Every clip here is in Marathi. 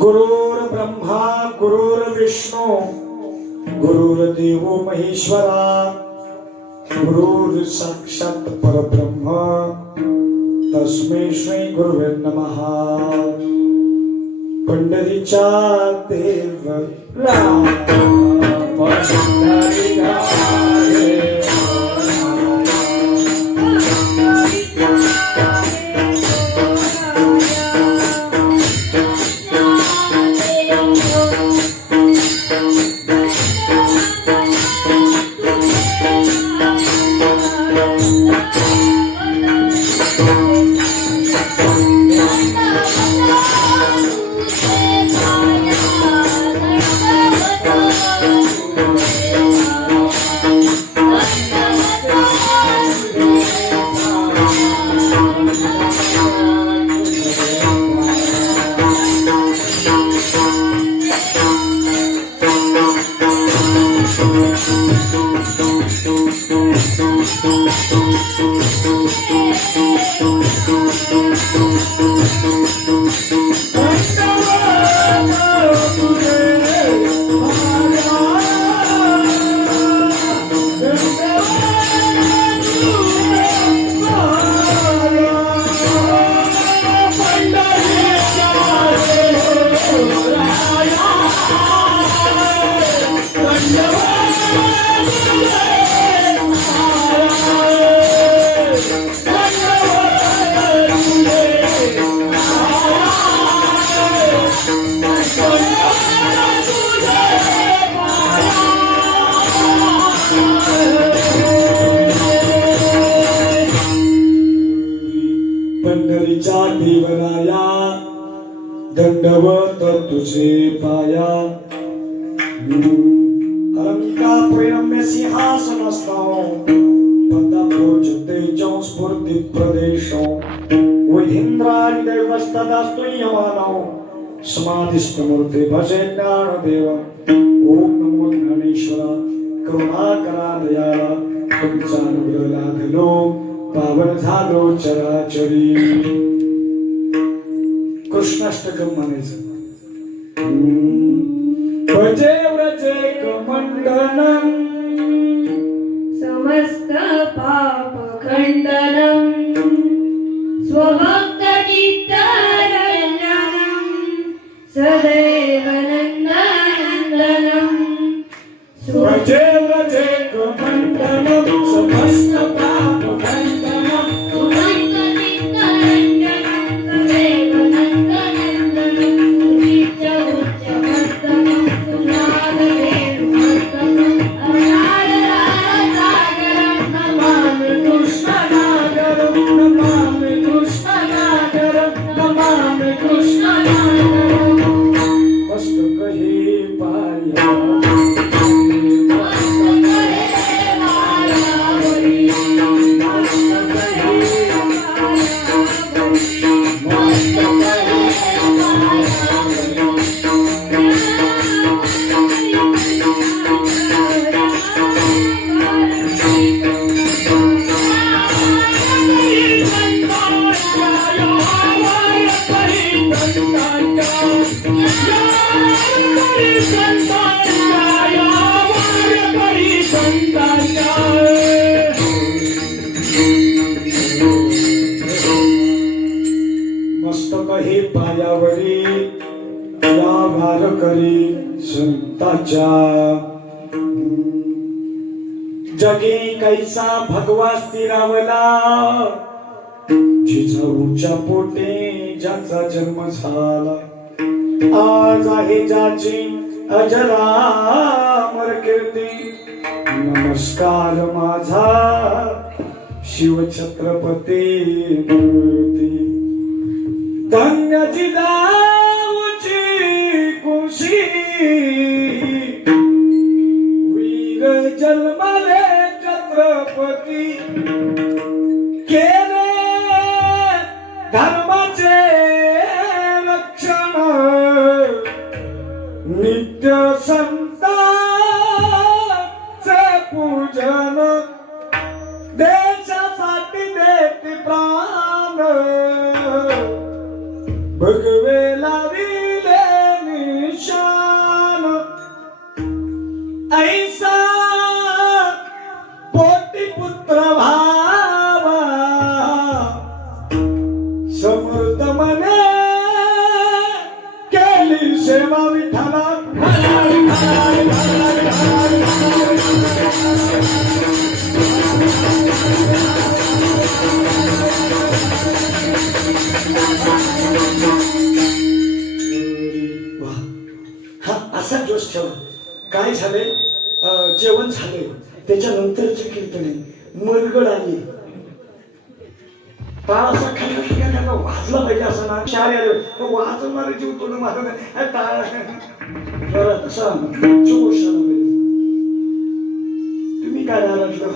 गुरुर् ब्रह्मा गुरुर्विष्णू गुरुर्देवो महेश्वरा गुरुर् साक्षात् परब्रह्म तस्मै श्री गुरुवे नमः. पंढरीच्या देवला पंढरीच्या देवराया दंडवत तुझे पाया. अलंकापुरम्य सिंहासनस्थं पद्मपूजितेजं स्फूर्ति प्रदेशं वैधीन्द्राणि देवस्तदास्तु यमानौ समाधिस्थमूर्ते भजे ज्ञानदेवम्. ओम नमो ज्ञानेश्वरा करुणाकरा दयाळा तुमचा लाभलो पावन झालो चराचरी. कृष्णाष्टकम म्हणायचं. भजे व्रजे कमंडनम समस्त पाप खंडनम स्वभक्त चित्तरंजनम सदैव नंदनंदनम. भजे व्रजे कमंडनम समस्त पाप खंडनम सुभक्त चित्तरंजनम सदैव नंदनंदनम. सुचित्त उच्च मस्तकम सुनाद वेणुमस्तकम अनादरासागरम नमामि कृष्णनागरम नमामि कृष्णनागरम नमामि कृष्णनागरम. मस्तक हे पाया मस्तक हे पायावरी या वारकरी संताच्या. जगे कैसा भगवा स्थिरावला जिजाऊच्या पोटे ज्याचा जन्म झाला. आज आहे ज्याची अजरामर कीर्ती. नमस्कार माझा शिवछत्रपती मूर्ती. धन्य जिजाऊची कुशी वीर जन्मले छत्रपती. केले धर्माचे रक्षण नित्य संतांचे पूजन. देशासाठी देते प्राण भगवे लाविले सेवा विठ्ठला वा. हा असा जोश ठेवा. काय झाले जेवण झाले त्याच्यानंतरचे कीर्तने मरगड आली टाळ असा खायला वाजला पाहिजे असं ना चार वाजवणारे जीव तोडून माझा टाळ तसा जोश आला पाहिजे. तुम्ही काय आलातलं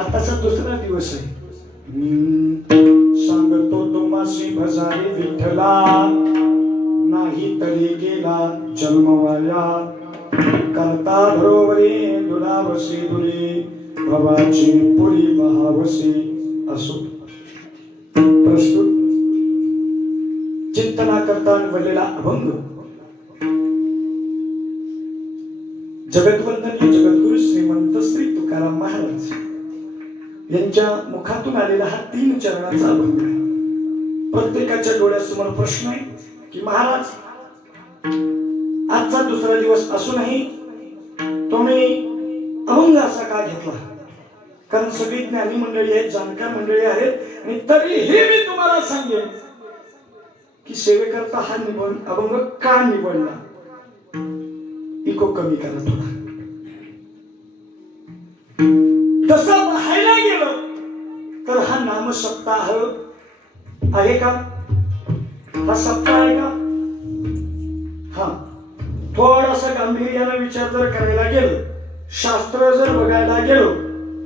आताचा दुसरा दिवस आहे. सांगतो तुम्हासी भजारी विठ्ठला नाही तरी गेला जन्मवाया करता बरोबरी दुरावसी दुरी भवाची पुरी महावसी असो. प्रस्तुत चिंतना करता निवडलेला अभंग जगद्वंदनीय जगद्गुरु श्रीमंत श्री तुकाराम महाराज यांच्या मुखातून आलेला हा 3 चरणाचा अभंग आहे. प्रत्येकाच्या डोळ्यासमोर प्रश्न आहे की महाराज आजचा दुसरा दिवस असूनही तुम्ही अभंग असा का घेतला. कारण सगळी ज्ञानी मंडळी आहेत जाणकार मंडळी आहेत आणि तरीही मी तुम्हाला सांगेन की सेवेकरता हा निबंध अभंग का निवडला. इको कमी करा थोडा. तसं पाहायला गेलं तर हा नाम सप्ताह आहे का. हा सप्ताह आहे का. हा थोडासा गांभीर्याने विचार जर करायला गेलो शास्त्र जर बघायला गेलो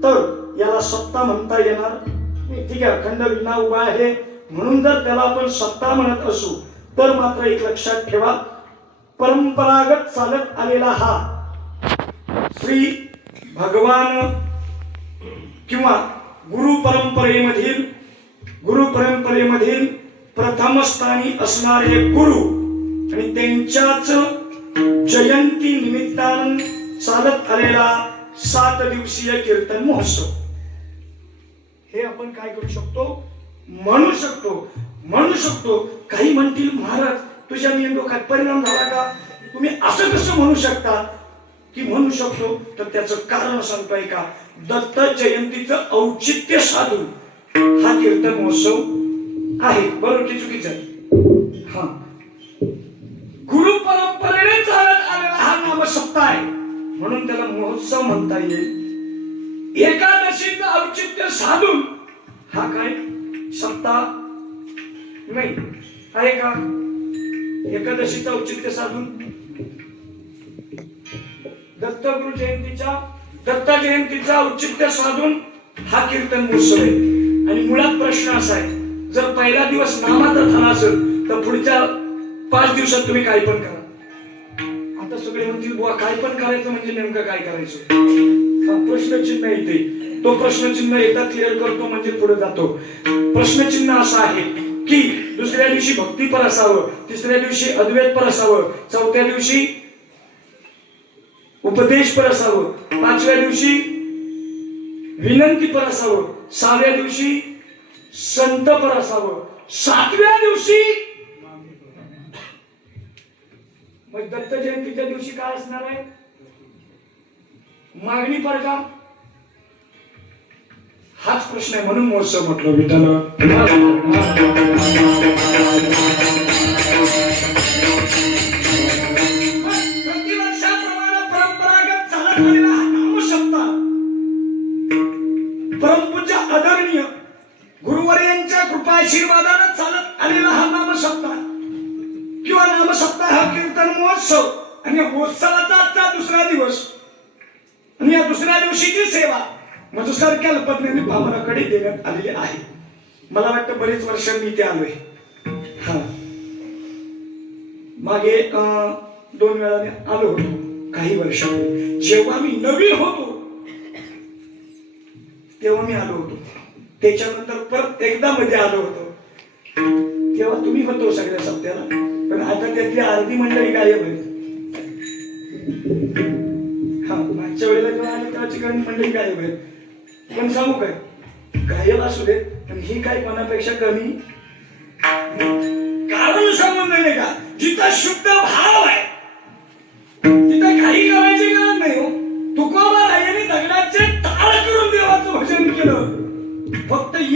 तर याला सप्ताह म्हणता येणार नाही. ठीक आहे अखंड विना उभा आहे म्हणून जर त्याला आपण सप्ताह म्हणत असू तर मात्र एक लक्षात ठेवा परंपरागत चालत आलेला हा श्री भगवान किंवा गुरु परंपरेमधील प्रथम स्थानी असणारे गुरु आणि त्यांच्याच जयंती निमित्तानं चालत आलेला 7 दिवसीय कीर्तन महोत्सव. हे आपण काय करू शकतो म्हणू शकतो. काही म्हणतील महाराज तुझ्या मेंदूत परिणाम झाला का. तुम्ही असं कसं म्हणू शकता की म्हणू शकतो तर त्याचं कारण सांगताय का. दत्त जयंतीचं औचित्य साधून हा कीर्तन महोत्सव आहे. बरोबर की चुकीचं आहे. हा गुरु परंपरेने चालत आलेला हा नाम सप्ताह आहे म्हणून त्याला महोत्सव म्हणता येईल. एकादशीचं औचित्य साधून हा काय सप्ताह नाही आहे का. एकादशीचं औचित्य साधून दत्त जयंतीचा औचित्य साधून हा कीर्तन महोत्सव आहे. आणि मुळात प्रश्न असा आहे जर पहिला दिवस नामाचा झाला असेल तर पुढच्या 5 दिवसात तुम्ही काय पण करा. आता सगळे म्हणतील बुवा काय पण करायचं म्हणजे नेमकं काय करायचं. हा प्रश्नचिन्ह येते. तो प्रश्नचिन्ह एकदा क्लिअर करतो म्हणजे पुढे जातो. प्रश्नचिन्ह असं आहे की दुसऱ्या दिवशी भक्तीपर असावं, तिसऱ्या दिवशी अद्वैतपर असावं, चौथ्या दिवशी उपदेशपर असावं, 5व्या दिवशी विनंतीपर असावं, 6व्या दिवशी संतपर असावं, 7व्या दिवशी मग दत्त जयंतीच्या दिवशी काय असणार आहे मागणी पर का. हाच प्रश्न आहे म्हणून महोत्सव म्हटलं विठ्ठल. प्रतिवर्षाप्रमाणे परंपरागत चालत आलेला हा नामसप्ताह परमपूज्य आदरणीय गुरुवर्यांच्या कृपाशीर्वादाने चालत आलेला हा नामसप्ताह किंवा नामसप्ताह हा कीर्तन महोत्सव आणि महोत्सवाचा आजचा दुसरा दिवस आणि या दुसऱ्या दिवशीची सेवा मधुसार कल्पनेने बामणाकडे देण्यात आलेली आहे. मला वाटतं बरेच वर्ष मी ते आलोय. हा मागे 2 वेळाने आलो होतो काही वर्षापूर्वी. जेव्हा मी नवीन होतो तेव्हा मी आलो होतो. त्याच्यानंतर परत एकदा मध्ये आलो होतो तेव्हा तुम्ही होतो सगळ्या सप्त्याला. पण आता त्यातली अर्धी मंडळी गायब आहे. हा मागच्या वेळेला जेव्हा आली तेव्हा चिकन मंडळी गायब आहे. पण सांगू काय गायब असू दे पण ही काही मनापेक्षा कमी कारण म्हणून सांगून नाही का, जिथं शुद्ध भाव आहे तिथं काही करायची गरज नाही हो. तुकोबा राजाने दगडाचे ताळ करून देवाचं भजन केलं. फक्त